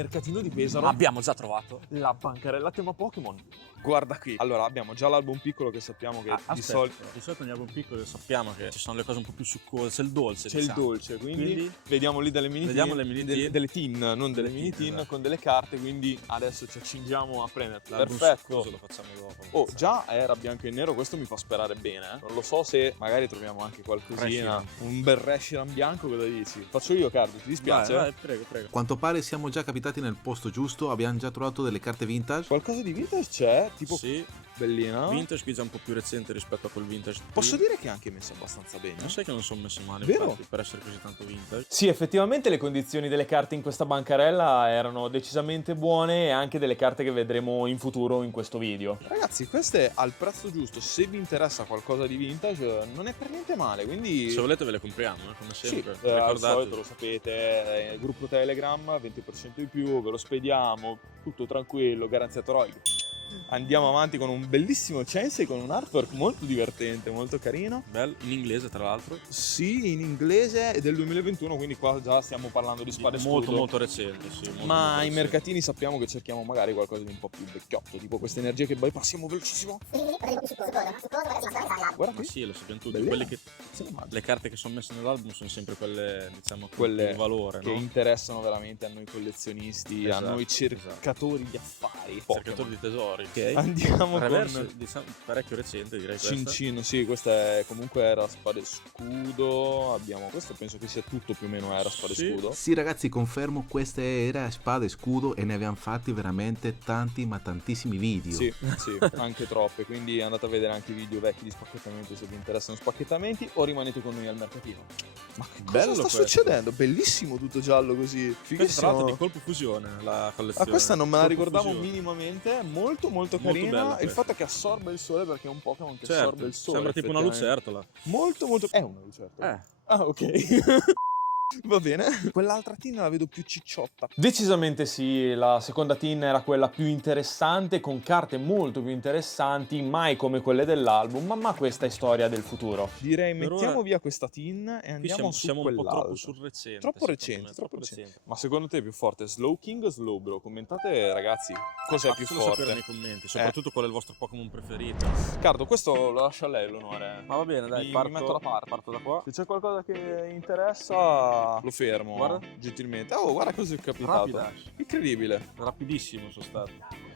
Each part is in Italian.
mercatino di Pesaro Abbiamo già trovato. la bancarella tema Pokémon. Guarda qui. Allora, abbiamo già l'album piccolo che sappiamo che di solito Di solito negli album piccoli sappiamo che ci sono le cose un po' più succose, c'è il dolce, c'è diciamo. il dolce, quindi vediamo lì delle mini Vediamo tin, le mini tin. delle tin, non delle Delle mini tin, tin esatto. con delle carte, quindi adesso ci accingiamo a prenderle. L'album Perfetto. succoso lo facciamo dopo. Oh, già era bianco e nero, questo mi fa sperare bene. Non lo so se magari troviamo anche qualcosina. Reshiram. Un bel Reshiram bianco, cosa dici? Faccio io, Cardo, ti dispiace? Vai, prego. Quanto pare siamo già capitati nel posto giusto, abbiamo già trovato delle carte vintage. Qualcosa di vintage c'è, tipo Sì, bellina. vintage qui già un po' più recente rispetto a quel vintage. Posso dire che è anche messa abbastanza bene. Non sai che non sono messe male, Vero? infatti, per essere così tanto vintage. Sì, effettivamente le condizioni delle carte in questa bancarella erano decisamente buone e anche delle carte che vedremo in futuro in questo video. Ragazzi, queste al prezzo giusto, se vi interessa qualcosa di vintage, non è per niente male, quindi... Se volete ve le compriamo, come Sì, sempre. al Ricordate. solito lo sapete, gruppo Telegram, 20% in più, ve lo spediamo, tutto tranquillo, garanzia Troy. Andiamo avanti con un bellissimo Chansey con un artwork molto divertente, molto carino. Bello, in inglese tra l'altro. Sì, in inglese è del 2021, quindi qua già stiamo parlando di spade e Molto scudo. molto recente, sì. Molto, Ma molto ai recente. mercatini sappiamo che cerchiamo magari qualcosa di un po' più vecchiotto, tipo queste energie che bypassiamo velocissimo. Guarda Ma qui. sì, lo sappiamo tutti. Bellina. Quelli che, le carte che sono messe nell'album sono sempre quelle, diciamo, Quelle di valore, che no? interessano veramente a noi collezionisti, Esatto, a noi cercatori di affari. Cercatori di tesori, ok? Andiamo Reverso, con diciamo, parecchio recente direi questa. Cincino, sì, questa è, comunque era spade e scudo. Abbiamo questo, penso che sia tutto più o meno era spade e Sì. scudo. Sì ragazzi, confermo, questa era Spada e Scudo e ne abbiamo fatti veramente tanti ma tantissimi video. Sì, sì, anche troppe, quindi andate a vedere anche i video vecchi di spacchettamento se vi interessano spacchettamenti o rimanete con noi al mercatino. Ma che cosa Bello sta questo. succedendo? Bellissimo tutto giallo così. Questa tra l'altro Fighissimo. di colpo fusione la collezione. Ah, questa non me la Colpo ricordavo fusione. minimamente, molto Molto carina. bella Il questa. fatto è che assorbe il sole perché è un Pokémon che Certo, assorbe il sole. sembra tipo una effettivamente. lucertola. Molto è una lucertola. Ah, ok. Va bene. Quell'altra tin la vedo più cicciotta. Decisamente sì, la seconda tin era quella più interessante, con carte molto più interessanti, mai come quelle dell'album, ma questa è storia del futuro. Direi Per mettiamo ora- via questa tin e Qui andiamo siamo su un po' quell'altra. troppo sul recente. Troppo secondo recente, me, troppo recente. Ma secondo te è più forte Slow King o Slow Bro? Commentate ragazzi, cos'è più Fatelo sapere forte? nei commenti, soprattutto qual è il vostro Pokémon preferito. Cardo, questo lo lascio a lei l'onore. Ma va bene, dai, Mi metto da parte. parto da qua. Se c'è qualcosa che interessa, lo fermo. Guarda. Gentilmente. Oh, guarda cosa è capitato. Rapida. Incredibile. Rapidissimo sono stato.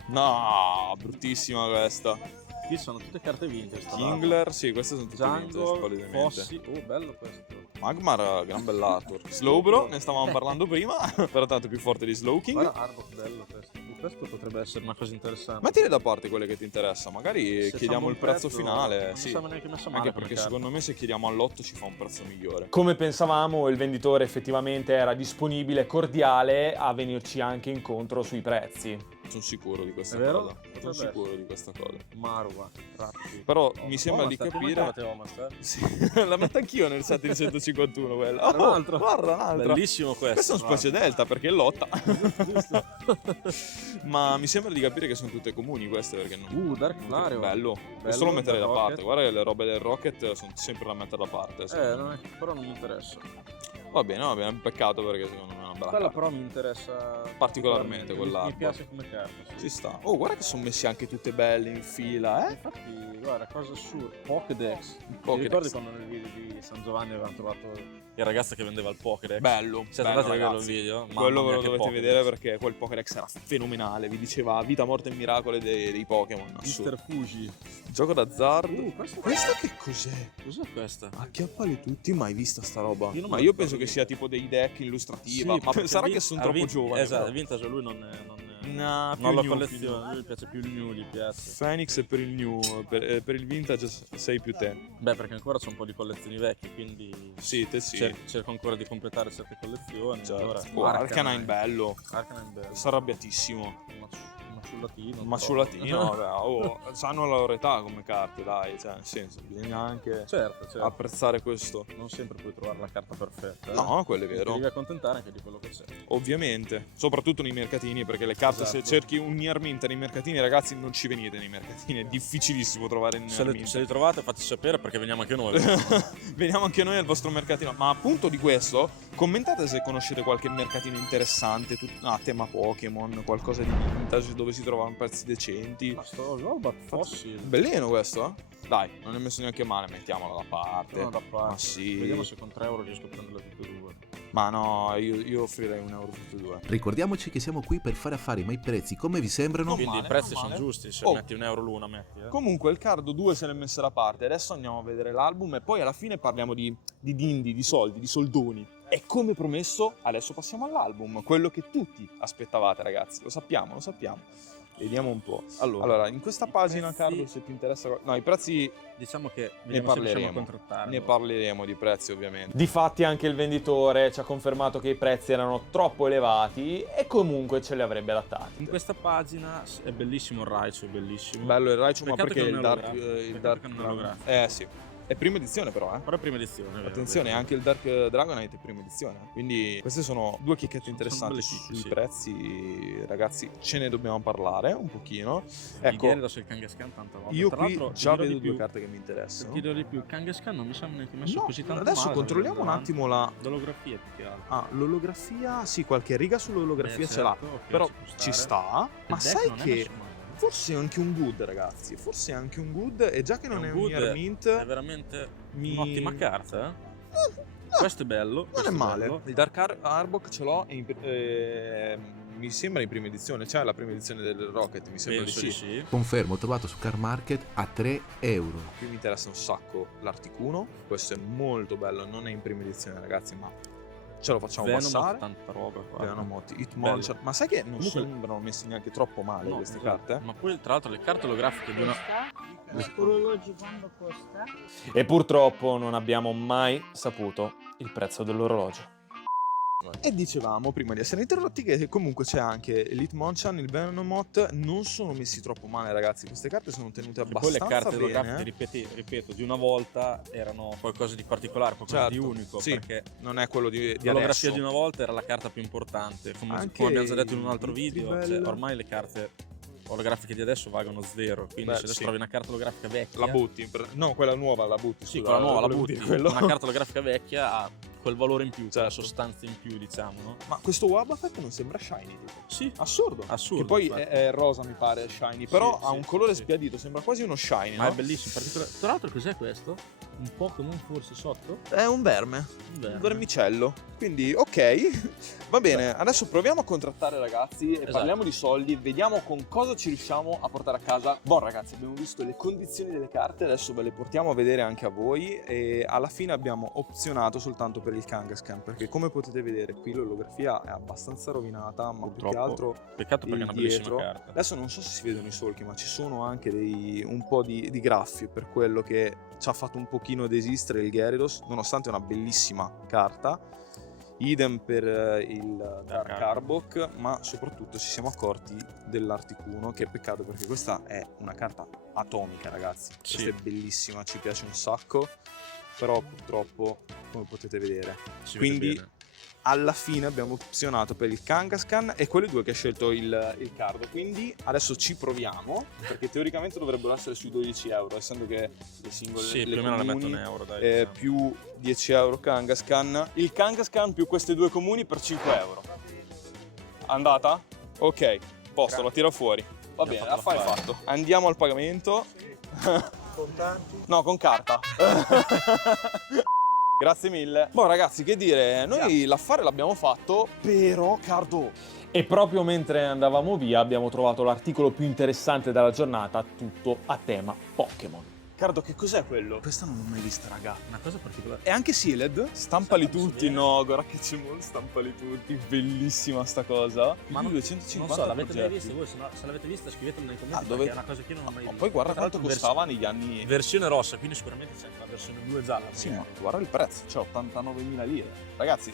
No, bruttissima questa. Qui sono tutte carte vintage. tra Kingler, sì, queste sono tutte vintage, Jungle, palesemente. Fossi. Oh, bello questo. Magmar, gran bell'artwork. Slowbro, ne stavamo parlando prima, però tanto più forte di Slowking. Guarda, Arbok bello questo. Questo potrebbe essere una cosa interessante. Mettili da parte quelle che ti interessano, magari Se chiediamo fa il un buon prezzo finale. Non Sì. siamo neanche messo male Anche come perché carte. secondo me se chiediamo all'8 ci fa un prezzo migliore. Come pensavamo, il venditore effettivamente era disponibile, cordiale a venirci anche incontro sui prezzi. Sono sicuro di questa È vero? cosa. Sono Potrebbe sicuro essere. di questa cosa. Marwa, Rappi. Però mi sembra di Omastar, capire. come chiamate Omastar? Sì, la metto anch'io nel set di 151 quella. Un altro. Guarda, un altro. Bellissimo questo. Questo è un spazio delta perché è lotta. Giusto. Ma mi sembra di capire che sono tutte comuni queste perché non. Dark Flareon. Bello. Questo lo metterei da Rocket. parte. Guarda che le robe del Rocket sono sempre da mettere da parte. Però non mi interessa. Va bene, peccato perché secondo me è una bella Quella carta. però mi interessa particolarmente Mi quell'artwork. piace come carta. Ci sta. Oh, guarda che sono messi anche tutte belle in fila, Infatti, guarda, cosa assurda. Pokédex. Pokédex. Ti ricordi quando nel video di San Giovanni avevamo trovato il ragazzo che vendeva il Pokédex? Bello. Siete bello, andati a vedere il ragazzi. video? Mamma Quello ve mia, lo che dovete Pokédex. vedere perché quel Pokédex era fenomenale. Vi diceva vita, morte e miracoli dei Pokémon. Assurdo. Mr. Fuji. Gioco d'azzardo. Questo Questa che cos'è? Cos'è questa? Acchiappali tutti, mai vista sta roba. Io non Ma me io la penso ricordo che di- sia tipo dei deck illustrativa. Sì, Ma perché sarà Vin- che sono a troppo Vin- giovane. Esatto, però. Vintage lui non No, più non lo new, colleziona, a lui piace più il new, gli piace. Phoenix è per il new, per il vintage sei più te. Beh, perché ancora c'è un po' di collezioni vecchie, quindi Sì, te sì. cerco ancora di completare certe collezioni. Certo. Allora, Oh, Arcanine bello. Arcanine bello. Sto arrabbiatissimo. Una sul latino. Ma sul latino, vabbè, sanno la loro età come carte, dai, cioè, nel senso, bisogna anche Certo. apprezzare questo. Non sempre puoi trovare la carta perfetta. No, quello è Ti vero. devi accontentare anche di quello che c'è. Ovviamente, soprattutto nei mercatini, perché le carte, se Esatto. cerchi un Nier Mint nei mercatini, ragazzi, non ci venite nei mercatini, è difficilissimo trovare il Se Nier li Mint. trovate fate sapere perché veniamo anche noi. Veniamo anche noi al vostro mercatino. Ma appunto di questo, commentate se conoscete qualche mercatino interessante a tema Pokémon, qualcosa di vintage dove si trovano prezzi decenti. Ma sto Golbat Fossil. Bellino questo, eh? Dai, non è messo neanche male, mettiamolo da parte. Sono da parte. Ma sì. Vediamo se con 3 euro riesco a prenderle tutte e due. Ma no, io offrirei €1 tutti e due. Ricordiamoci che siamo qui per fare affari, ma i prezzi come vi sembrano? Quindi male, i prezzi non sono male. giusti, se Oh. metti €1 l'una, metti. Comunque il Cardo 2 se l'è messa da parte. Adesso andiamo a vedere l'album e poi alla fine parliamo di dindi, di soldi, di soldoni. E come promesso, adesso passiamo all'album, quello che tutti aspettavate, ragazzi. Lo sappiamo. Vediamo un po'. Allora, in questa pagina, prezzi- Cardo, se ti interessa... No, i prezzi Diciamo che ne vediamo se riusciamo a parleremo. contrattarlo. Ne parleremo di prezzi, ovviamente. Difatti anche il venditore ci ha confermato che i prezzi erano troppo elevati e comunque ce li avrebbe adattati. In questa pagina è bellissimo il Raichu, è bellissimo. Bello il Raichu, ma Peccato perché che il non è Dark... olografico. il Peccato che non è olografico. sì. È prima edizione però, Però è prima edizione, vero, Attenzione, vero. anche il Dark Dragonite è prima edizione. Quindi queste sono due chicchette Sono interessanti bellissimi, sui sì. prezzi, ragazzi. Ce ne dobbiamo parlare un pochino. Il Ecco, Gyarados e il Kangaskhan tanta roba. io Tra qui l'altro, già ti dirò vedo di due più, carte che mi interessano. Ti dirò di più, il Kangaskhan non mi sembra neanche messo No, così tanto adesso male. controlliamo un attimo la... L'olografia più che altro. Ah, l'olografia, sì, qualche riga sull'olografia ce l'ha. certo, ok, Però ci può ci stare. sta. Ma Il deck sai non è che messo male. forse è anche un good, ragazzi. Forse è anche un good. E già che non è un good, Nier è Mint, veramente mi- un'ottima carta, eh? no, Questo è bello. non questo è male. bello. Il Dark Arbok ce l'ho mi sembra in prima edizione. Cioè la prima edizione del Rocket, mi sembra Penso di di sì. sì. Confermo, trovato su Car Market a €3. Qui mi interessa un sacco l'Articuno. Questo è molto bello. Non è in prima edizione, ragazzi, ma ce lo facciamo Venomoth, passare. tanta roba qua. Venomoth, Hitmonchan. Ma sai che non Comunque- sembrano messi neanche troppo male No, queste esatto. carte? Ma poi tra l'altro le carte olografiche di una... Questo orologio quando costa? E purtroppo non abbiamo mai saputo il prezzo dell'orologio. E dicevamo, prima di essere interrotti, che comunque c'è anche l'Hitmonchan, il Venomoth. Non sono messi troppo male, ragazzi. Queste carte sono tenute E poi abbastanza le carte bene. olografiche, ripeto, di una volta erano qualcosa di particolare, qualcosa Certo, di unico, sì. perché Non è quello di l'olografia adesso. di una volta era la carta più importante. Come Anche abbiamo già detto in un altro il video, Dribble. cioè, ormai le carte olografiche di adesso valgono zero, quindi Beh, se adesso sì. trovi una carta olografica vecchia... La butti? No, quella nuova la butti. Sì, scusa, quella nuova la volevo butti, dire quello. una carta olografica vecchia ha quel valore in più, quella Certo. sostanza in più, diciamo, no? Ma questo Wobbuffet non sembra shiny, tipo. Sì, Assurdo. Assurdo, Che poi infatti. è rosa, mi pare, shiny. Però Sì, ha sì, un colore sì. sbiadito, sembra quasi uno shiny, ma no? è bellissimo, particolare. Tra l'altro cos'è questo? Un Pokémon forse sotto? È un verme. Un vermicello. Quindi, ok. Va bene, adesso proviamo a contrattare, ragazzi, e Esatto. parliamo di soldi. Vediamo con cosa ci riusciamo a portare a casa. Buon, ragazzi, abbiamo visto le condizioni delle carte, adesso ve le portiamo a vedere anche a voi. E alla fine abbiamo opzionato soltanto per il Kangaskhan, perché come potete vedere qui l'olografia è abbastanza rovinata, ma più che Purtroppo. altro Peccato perché è una il bellissima dietro. carta. Adesso non so se si vedono i solchi, ma ci sono anche un po' di graffi, per quello che ci ha fatto un pochino desistere il Gyarados, nonostante è una bellissima carta. Idem per il Dark Arbok, ma soprattutto ci siamo accorti dell'Articuno, che peccato perché questa è una carta atomica, ragazzi. Sì. Questa è bellissima, ci piace un sacco, però purtroppo, come potete vedere, Si vede quindi bene. alla fine abbiamo opzionato per il Kangaskhan e quelli due che ha scelto il Cardo. Quindi adesso ci proviamo, perché teoricamente dovrebbero essere sui €12, essendo che le singole Sì, le più o meno le comuni, mettono in euro, dai. diciamo. più €10 Kangaskhan. Il Kangaskhan più queste due comuni per €5. Andata? Ok, posto, la tiro fuori. Va Abbiamo bene, fatto affare l'affare. fatto. Andiamo al pagamento. Contanti? No, con carta. Grazie mille. Boh, ragazzi, che dire, noi l'affare l'abbiamo fatto, però Cardo. E proprio mentre andavamo via abbiamo trovato l'articolo più interessante della giornata, tutto a tema Pokémon. Riccardo, che cos'è quello? Questa non l'ho mai vista, raga. Una cosa particolare. E anche sealed? Stampali Sì, tutti, viene. no, guarda che c'è molto, stampali tutti. Bellissima sta cosa. Ma Più non, di 250 non so, l'avete mai progetti. vista voi? Se l'avete vista scrivetelo nei commenti dove- perché è una cosa che io non ho mai Ma visto. poi guarda Tra l'altro quanto costava negli anni... versione rossa, quindi sicuramente c'è la versione 2 gialla. Sì, magari. ma guarda il prezzo, cioè 89.000 lire. Ragazzi,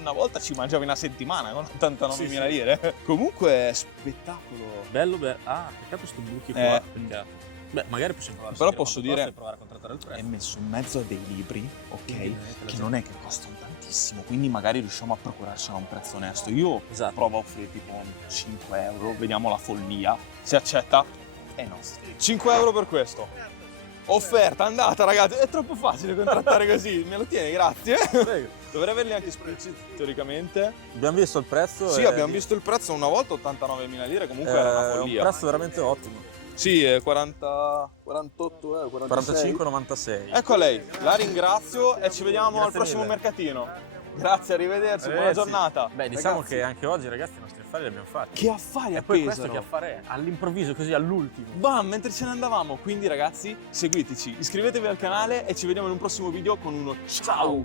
una volta ci mangiavi una settimana con 89.000 Sì, sì. lire. Comunque, spettacolo. bello, ah, peccato sto buchi qua. Peccato. Beh, magari possiamo provare a Però sapere posso quanto dire- costa e provare a contrattare il È prezzo. messo in mezzo a dei libri, ok? Quindi, Che non è che costano tantissimo, quindi magari riusciamo a procurarcela a un prezzo onesto. Io Esatto. provo a offrire tipo 5 euro, vediamo la follia. Se accetta, è nostro. 5 euro per questo. Offerta, andata ragazzi, è troppo facile contrattare così, me lo tieni, grazie. Prego. Dovrei averli anche espliciti teoricamente. Abbiamo visto il prezzo. Sì, e- abbiamo visto il prezzo una volta, 89.000 lire, comunque era una È un follia. prezzo veramente ottimo. Sì, 48 euro, 46. 45,96. Ecco lei, la ringrazio e ci vediamo Grazie al prossimo mille. mercatino. Grazie, arrivederci, buona Ragazzi, giornata. Beh, diciamo Ragazzi, che anche oggi, ragazzi, i nostri affari li abbiamo fatti. che affari E poi appesano. questo che affare è? All'improvviso, così all'ultimo. Bam, mentre ce ne andavamo. Quindi ragazzi, seguiteci, iscrivetevi al canale e ci vediamo in un prossimo video con uno ciao.